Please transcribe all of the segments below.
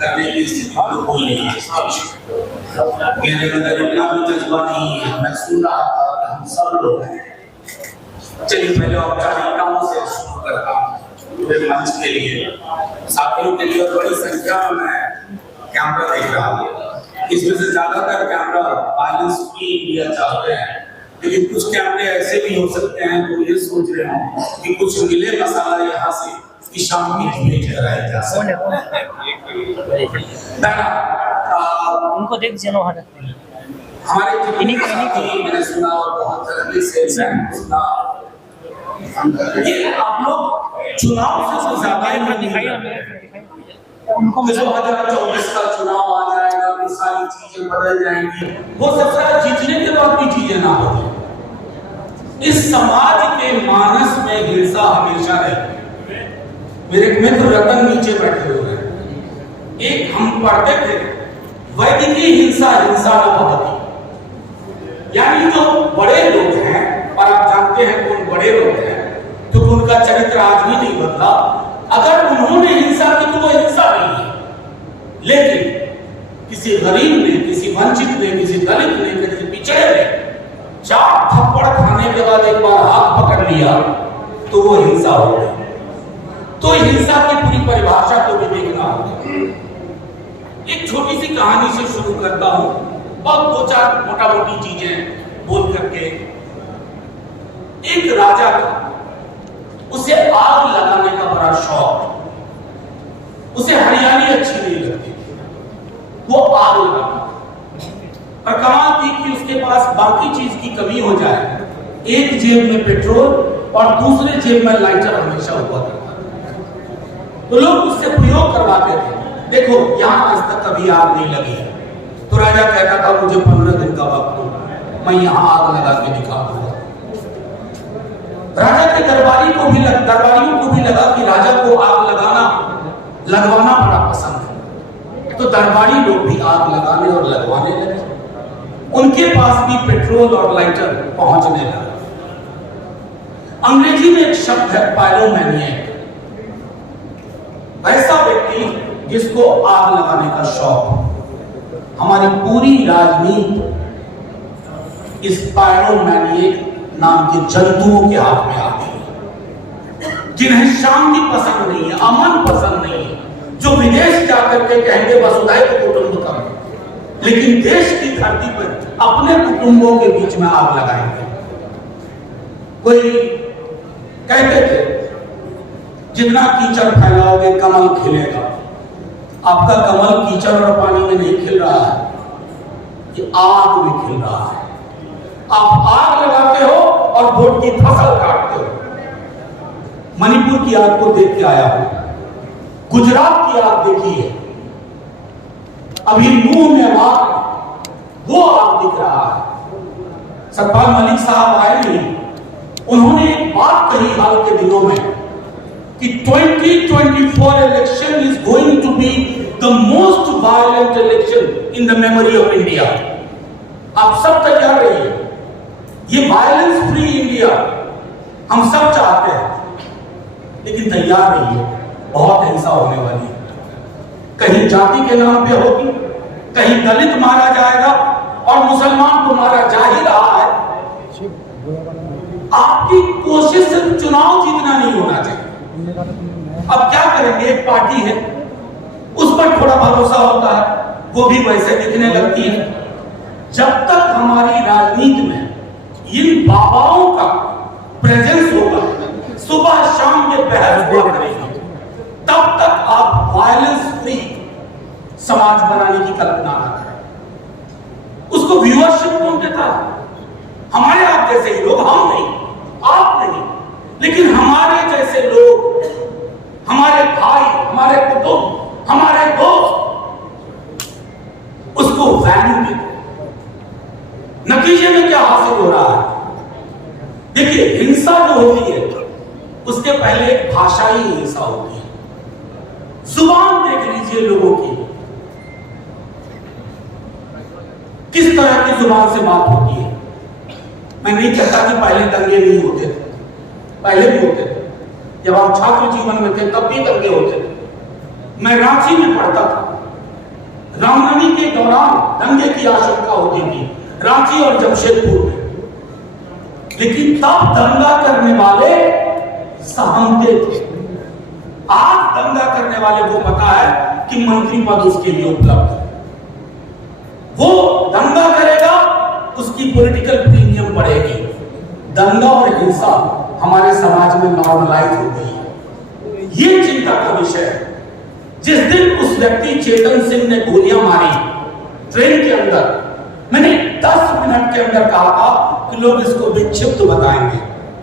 करने की स्थिति तो कोई नहीं है। मेरे अंदर इतना भी जज्बा नहीं है। मैं सुन रहा था, हम सब लोग हैं। चलिए पहले औपचारिकताओं से शुरू करता हूँ पूरे मंच के लिए, साथियों के लिए। बड़ी संख्या में मैं कैमरा देख रहा हूँ, इसमें से ज्यादातर कैमरा वायलेंस फ्री इंडिया चाहते हैं, लेकिन कुछ कैमरे ऐसे भी हो सकते हैं जो ये सोच रहे हो कि कुछ मिले मसाला यहाँ से कि शाम की डिबेट कराई जा सके। उनको देख जनो हमारे मैंने सुना और बहुत जल्दी से सुना, ये आप लोग चुनाव से ज्यादा उनको 2024 का चुनाव आ जाएगा तो सारी चीजें बदल जाएंगी। हो सकता है जीतने के बाद भी चीजें ना बदलें। इस समाज के मानस में हिंसा हमेशा रही। मेरे मित्र रतन नीचे बैठे हुए हैं, एक हम पढ़ते थे वैदिकी हिंसा हिंसा न भवति, यानी जो बड़े लोग हैं, और आप जानते हैं कौन बड़े लोग हैं, तो उनका चरित्र आज भी नहीं बदला। अगर उन्होंने हिंसा की तो वो हिंसा नहीं है, लेकिन किसी गरीब ने, किसी वंचित ने, किसी दलित ने, किसी पिछड़े ने 4 थप्पड़ खाने के बाद एक बार हाथ पकड़ लिया तो वो हिंसा हो गई। तो हिंसा की पूरी परिभाषा को भी देखना होगा। एक छोटी सी कहानी से शुरू करता हूं, बहुत 2-4 मोटा मोटी चीजें बोल करके। एक राजा था, उसे आग लगाने का बड़ा शौक। उसे हरियाली अच्छी नहीं लगती, वो आग लगाता। और कमाल थी कि उसके पास बाकी चीज की कमी हो जाए, एक जेब में पेट्रोल और दूसरे जेब में लाइटर हमेशा हुआ करता। तो लोग उससे प्रयोग करवाते थे, देखो यहां आज तक कभी आग नहीं लगी है। तो राजा कहता था मुझे 15 दिन का वक्त दो, मैं यहां आग लगा के दिखाऊंगा। राजा के दरबारियों को भी लगा कि राजा को आग लगवाना बड़ा पसंद है। तो दरबारी लोग भी आग लगाने और लगवाने लगे। उनके पास भी पेट्रोल और लाइटर पहुंचने लगा। अंग्रेजी में एक शब्द है पायरोमैनिएक, ऐसा व्यक्ति जिसको आग लगाने का शौक। हमारी पूरी राजनीति इस पायरोमैनिएक नाम के जंतुओं के हाथ में आ गई, जिन्हें शांति पसंद नहीं है, अमन पसंद नहीं है, जो विदेश जाकर के कहेंगे वसुधैव कुटुंबकम, लेकिन देश की धरती पर अपने कुटुंबों के बीच में आग लगाएंगे। कोई कहते थे जितना कीचड़ फैलाओगे कमल खिलेगा। आपका कमल कीचड़ और पानी में नहीं खिल रहा है, ये आग में खिल रहा है। आप आग लगाते हो और वोट की फसल काटते हो। मणिपुर की आग को देख के आया हूं, गुजरात की आग देखी है, अभी मुंह में आग, वो आग दिख रहा है। सतपाल मलिक साहब आए नहीं, उन्होंने एक बात कही हाल के दिनों में कि 2024 election is going to be the most violent election in the memory of India. आप सब तैयार रहिए, ये वायलेंस फ्री इंडिया हम सब चाहते हैं, लेकिन तैयार रहिए, बहुत हिंसा होने वाली है। कहीं जाति के नाम पे होगी, कहीं दलित मारा जाएगा और मुसलमान को मारा जा ही रहा है। आपकी कोशिश सिर्फ चुनाव जीतना नहीं होना चाहिए। अब क्या करेंगे, एक पार्टी है, उस पर थोड़ा भरोसा होता है, वो भी वैसे दिखने लगती है। जब तक हमारी राजनीति में इन बाबाओं का प्रेजेंस होगा, सुबह शाम ये बहस हुआ करेगी, तब तक आप वायलेंस फ्री समाज बनाने की कल्पना न करें। उसको व्यूअरशिप कौन देता है? हमारे आप जैसे ही लोग, हम नहीं, आप नहीं, लेकिन हमारे जैसे लोग, हमारे भाई, हमारे कुटुंब, हमारे दोस्त उसको वैल्यू देते। नतीजे में क्या हासिल हो रहा है? देखिए, हिंसा जो होती है उसके पहले एक भाषाई हिंसा होती है। जुबान देख लीजिए लोगों की, किस तरह की जुबान से बात होती है। मैं नहीं कहता कि पहले दंगे नहीं होते थे, पहले भी होते थे, जब हम छात्र जीवन में थे तब भी दंगे होते थे। मैं रांची में पढ़ता था, रामनवमी के दौरान दंगे की आशंका होती थी रांची और जमशेदपुर में, लेकिन तब दंगा करने वाले सहमते थे। आज दंगा करने वाले को पता है कि मंत्री पद उसके लिए उपलब्ध है, वो दंगा करेगा, उसकी पॉलिटिकल प्रीमियम बढ़ेगी। दंगा और हिंसा हमारे समाज में नॉर्मलाइज हो गई है, ये चिंता का विषय है। जिस दिन उस व्यक्ति चेतन सिंह ने गोलियां मारी ट्रेन के अंदर, मैंने 10 मिनट के अंदर कहा था कि लोग इसको विक्षिप्त बताएंगे,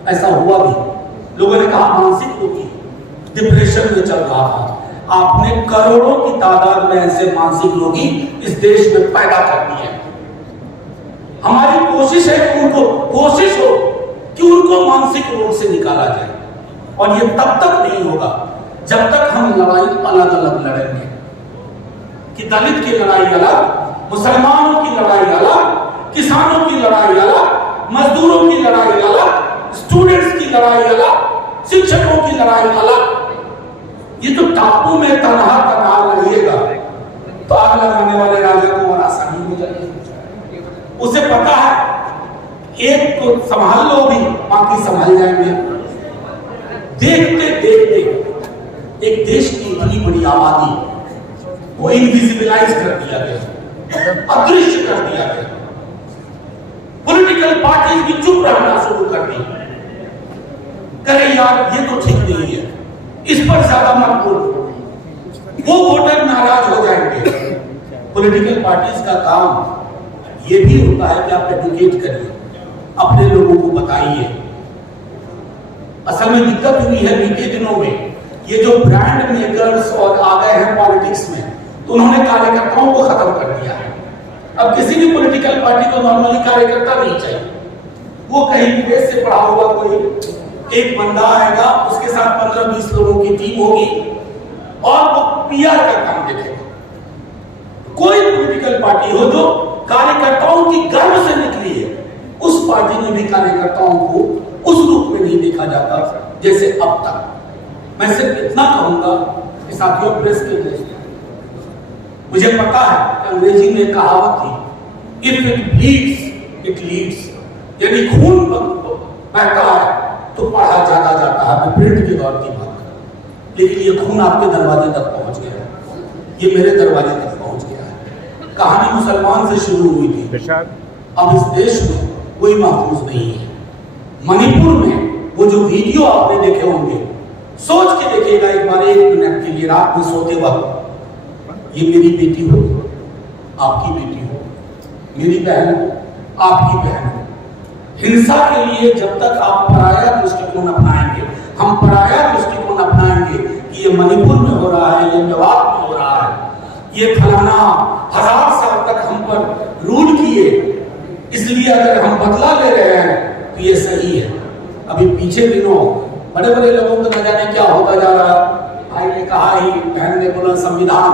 ऐसा हुआ भी। लोगों ने कहा मानसिक रोगी, डिप्रेशन में चल रहा था। आपने करोड़ों की तादाद में ऐसे मानसिक रोगी इस देश में पैदा कर दिए। हमारी कोशिश है कि उनको मानसिक रोग से निकाला जाए, और ये तब तक नहीं होगा जब तक हम लड़ाई अलग अलग लड़ेंगे, कि दलित की लड़ाई अलग, मुसलमानों की लड़ाई अलग, किसानों की लड़ाई अलग, मजदूरों की लड़ाई अलग, स्टूडेंट्स की लड़ाई अलग, शिक्षकों की लड़ाई अलग। ये तो टापू में तनहा कतार लगेगा तो आग लगाने वाले राजा को और आसानी हो जाएगी। उसे पता है एक को संभाल लो भी, बाकी संभाल जाएंगे। देखते देखते एक देश की इतनी बड़ी आबादी को इनविजिबलाइज कर दिया गया, अदृश्य कर दिया गया। पॉलिटिकल पार्टीज भी चुप रहना शुरू कर दी, करे यार ये तो ठीक नहीं है, इस पर ज्यादा मत बोलो, वो वोटर नाराज हो जाएंगे। पॉलिटिकल पार्टीज का काम ये भी होता है कि आप एडुकेट करिए, अपने लोगों को बताइए। असल में दिक्कत हुई है बीते दिनों में, ये जो ब्रांड मेकर्स और आ गए हैं पॉलिटिक्स में, तो उन्होंने कार्यकर्ताओं को खत्म कर दिया है। अब किसी भी पॉलिटिकल पार्टी को नॉर्मली कार्यकर्ता नहीं चाहिए, वो कहीं विदेश से पढ़ा हुआ कोई एक बंदा आएगा, उसके साथ 15-20 लोगों की टीम होगी और वो पीआर का काम देखेगा। कोई पॉलिटिकल पार्टी हो जो कार्यकर्ताओं की गर्व से निकली है, उस पार्टी में भी कार्यकर्ताओं को उस रूप में नहीं देखा जाता जैसे अब तक। मैं सिर्फ इतना कहूंगा कि साथियों, प्रेस के देश में मुझे पता है कि अंग्रेजी में कहावत थी, if it bleeds it leads, यानी खून बहता है तो पढ़ा जाता है। मैं प्रिंट के दौर की बात कर, लेकिन ये खून आपके दरवाजे तक पहुंच गया, ये मेरे दरवाजे तक पहुंच गया है। कहानी मुसलमान से शुरू हुई थी, अब इस देश में कोई महफूज नहीं है। मणिपुर में वो जो वीडियो आपने देखे होंगे, सोच के देखिएगा एक बार, 1 मिनट के लिए रात में सोते वक्त, ये मेरी बेटी हो, आपकी बेटी हो, मेरी बहन हो, आपकी बहन हो। हिंसा के लिए जब तक आप पराया दृष्टिकोण अपनाएंगे, हम पराया दृष्टिकोण अपनाएंगे कि ये मणिपुर में हो रहा है, ये मेवात में हो रहा है, ये फलाना 1000 साल तक हम पर रूल किए, इसलिए अगर हम बदला ले रहे हैं तो ये सही है। अभी पीछे दिनों बड़े बड़े लोगों को न जाने क्या होता जा रहा है। भाई ने कहा ही, बहन ने बोला संविधान।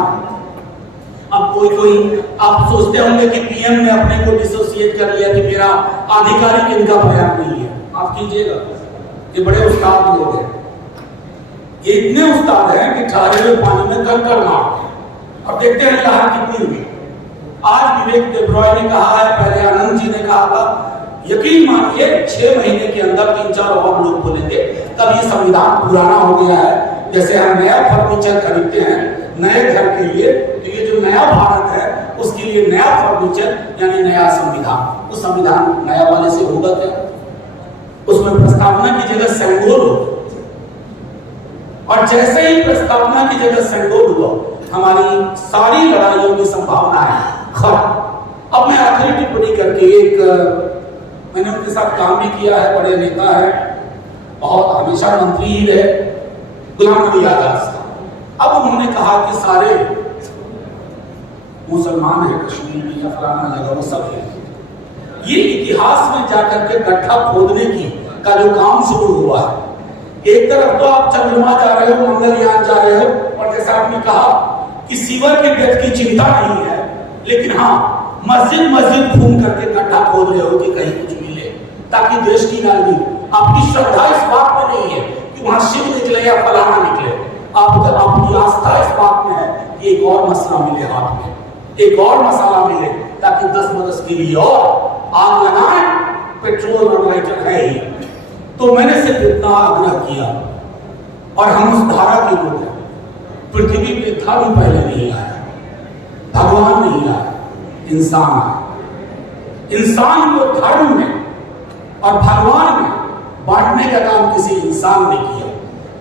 अब कोई आप सोचते होंगे कि पीएम ने अपने को डिसोसिएट कर लिया कि मेरा आधिकारिक इनका बयान नहीं है। माफ कीजिएगा, ये बड़े उस्ताद लोग हैं, ये इतने उस्ताद हैं कि ठहरे हुए पानी में कंकड़ मारते हैं। अब देखते हैं लहर कितनी हुई। आज विवेक देब्रॉय ने कहा है, पहले आनंद जी ने कहा था, यकीन मानिए 6 महीने के अंदर 3-4 और लोग बोलेंगे तब ये संविधान पुराना हो गया है। जैसे हम नया फर्नीचर खरीदते हैं नए घर के लिए, तो ये जो नया भारत है उसके लिए नया फर्नीचर यानी नया संविधान। उस संविधान नया वाले से होगा क्या? उसमें प्रस्तावना की जगह सेंगोल हो, और जैसे ही प्रस्तावना की जगह सेंगोल हुआ, हमारी सारी लड़ाइयों की संभावना है खत्म। अब मैं आखिरी टिप्पणी करके, मैंने उनके साथ काम भी किया है, बड़े नेता है, बहुत हमेशा मंत्री ही रहे, गुलाम नबी आजाद साहब। अब उन्होंने कहा कि सारे मुसलमान हैं कश्मीर में या फलाना जगह, वो सब है। ये इतिहास में जाकर के गड्ढा खोदने का जो काम शुरू हुआ है, एक तरफ तो आप चंद्रमा जा रहे हो, मंगलयान जा रहे हो, और जैसा आपने कहा कि सीवर के डेथ की चिंता नहीं है, लेकिन हाँ मस्जिद घूम करके गड्ढा खोद रहे हो कि कहीं कुछ मिले, ताकि देश की राजनीति, आपकी श्रद्धा इस बात में नहीं है कि वहां शिव निकले या फलाना निकले, आपकी आस्था इस बात में है कि एक और मसला मिले हाथ में, एक और मसाला मिले, ताकि 10 बरस के लिए और आग लगाए। पेट्रोल रेगुलेटर है ही। तो मैंने सिर्फ इतना आग्रह किया, और हम उस धारा के लोग हैं। पृथ्वी पे धर्म पहले नहीं आया, भगवान नहीं आया, इंसान आया। इंसान को धर्म में और भगवान में बांटने का काम किसी इंसान ने किया।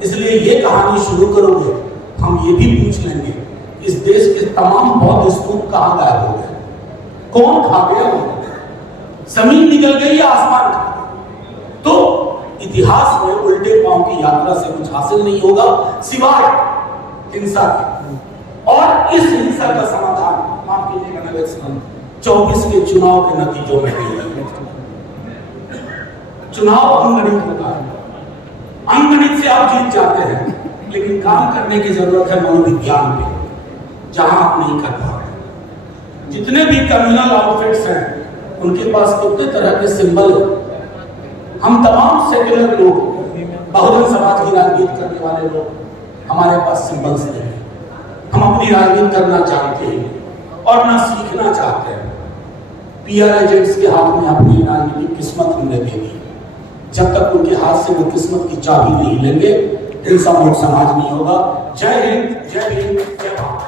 इसलिए ये कहानी शुरू करोगे, हम ये भी पूछ लेंगे इस देश के तमाम बौद्ध स्तूप कहां गायब हो गए, कौन खा गया उनको? जमीन निकल गई या आसमान खा गया? तो इतिहास में उल्टे पांव की यात्रा से कुछ हासिल नहीं होगा सिवाय हिंसा के। और इस हिंसा का समाधान, माफ कीजिएगा नवेद साहब, 24 के चुनाव के नतीजों में नहीं है। चुनाव अनगणित होता है, अनगणित से आप जीत जाते हैं, लेकिन काम करने की जरूरत है मनोविज्ञान पे, जहां आप नहीं कर पा रहे। जितने भी कम्युनल आउटफिट्स हैं, उनके पास कितने तरह के सिंबल हैं। हम तमाम सेक्युलर लोग, बहुजन समाज की राजनीति करने वाले लोग, हमारे पास सिंबल्स नहीं है। हम अपनी राजनीति करना चाहते हैं और ना सीखना चाहते हैं। पीआर एजेंट्स के हाथ में अपनी राजनीतिक किस्मत हमने दे दी। जब तक उनके हाथ से वो किस्मत की चाबी नहीं लेंगे, हिंसा मुक्त समाज नहीं होगा। जय हिंद, जय भारत।